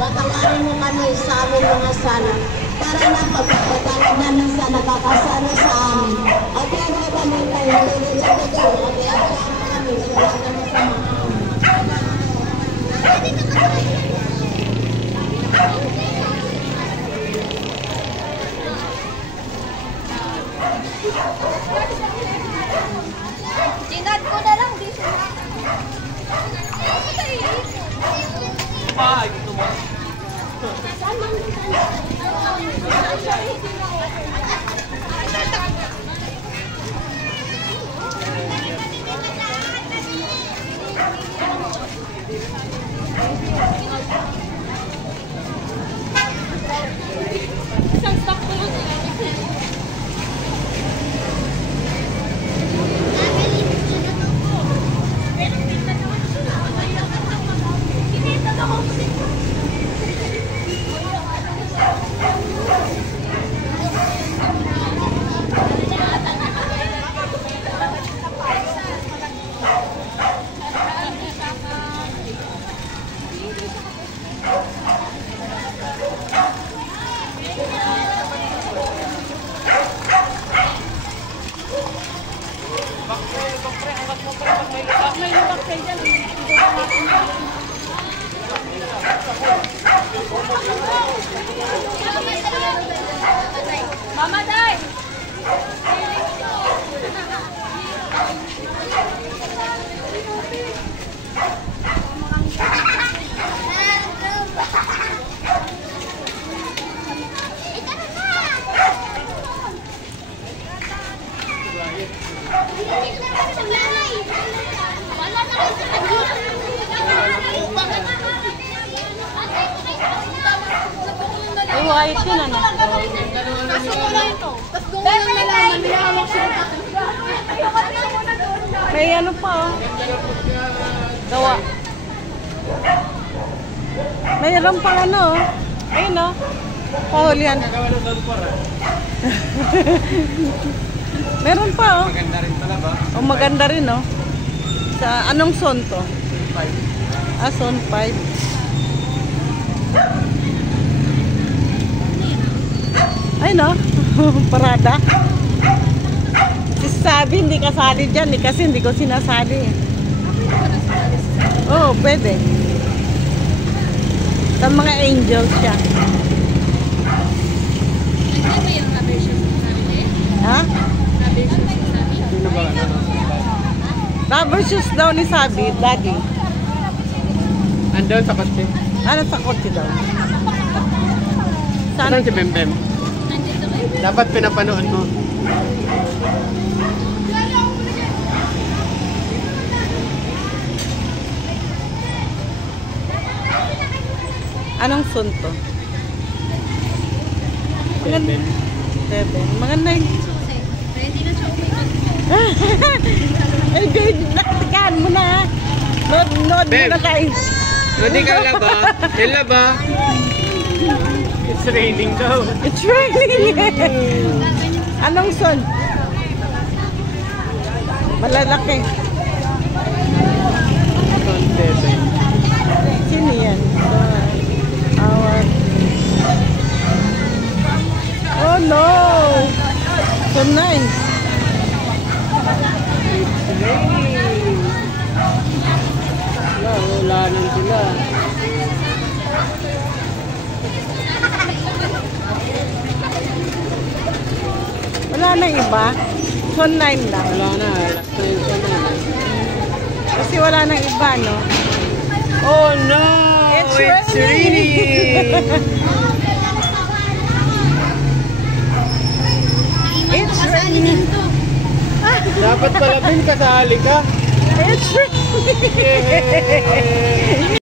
Patawarin mo kami sa amin mga sana. Para na pagpapatawad namin sa nakakasala sa amin. At kaya kami tayo nililito ko at kaya kami sa lahat ng masama. Sinad ko na lang dito. Ay, gusto mo? Isang stock ko lang. Mama Day! Ay, ayos yun, ano? Tapos ko lang ito. Tapos kung walang nalaman, nilawak siya. May ano pa, oh. Gawa. Mayroon pang ano, oh. Ayun, oh. Pahulihan. Meron pa, oh. Maganda rin pala ba? Oh, maganda rin, oh. Sa anong son to? Ah, son 5. Ay, no? Parada. Si Sabi, hindi kasali dyan. Kasi hindi ko sinasali. Oo, pwede. Sa mga angels siya. Hindi ba yung rubber shoes sa sarili? Ha? Rubber shoes sa sarili? Sino ba ano? Rubber shoes daw ni Sabi, lagi. Andun sa kotse. Ano sa kotse daw? Saan si Bembem? Nandito kayo. Dapat pinapanood mo. Anong son to? Bembem. 7. Maganda yun. Ready na siya umikot. Ay, good. Nakatikaan mo na. Nood mo Bem. na kayo. Hindi ka laba? Yung laba? It's raining daw. It's raining. Anong son? Malalaki. Son 7. Sino yan? Awan. Oh no! So nice. It's raining. Wala nang sila. Wala na iba. Son 9 lang. Wala na. Last na yung son 9. Kasi wala nang iba, no? Oh no! It's raining! It's Kasali din to. Dapat pala din kasali ka. It's raining. Yay!